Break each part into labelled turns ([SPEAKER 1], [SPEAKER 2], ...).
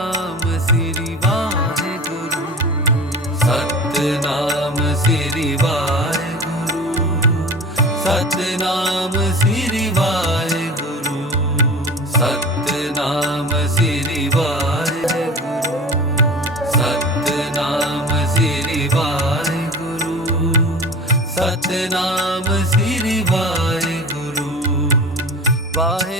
[SPEAKER 1] Satnam Sri Waheguru. Satnam Sri Waheguru. Satnam Sri Waheguru. Satnam Sri Waheguru. Satnam Sri Waheguru. Satnam Sri Waheguru. ਵਾਹਿ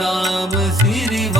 [SPEAKER 1] Sri Waheguru Satnam Sri